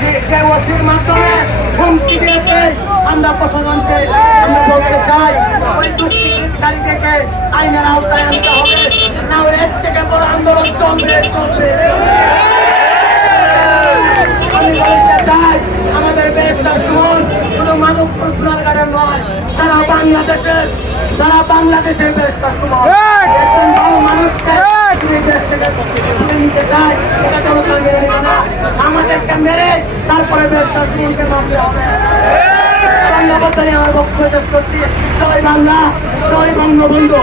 যে ওসির মাধ্যমে হুমকি দিয়েছে আমরা প্রশাসনকে আমরা বলতে চাই ওই দুষ্কৃতিকারীদেরকে আইনের আওতায় আনতে হবে না হলে এর থেকে বড় আন্দোলন চলবে চলবে। আমি বলতে চাই আমাদের দেশটা শুনুন শুধু মানব প্রশ্নাগারের নয় সারা বাংলাদেশের সারা বাংলাদেশের দেশটা শুনুন একজন ভালো মানুষকে তারপরে দেশটা শুনতে মানতে হবে। ধন্যবাদ আমার বক্তব্য শেষ করছি। জয় বাংলা জয় বঙ্গবন্ধু।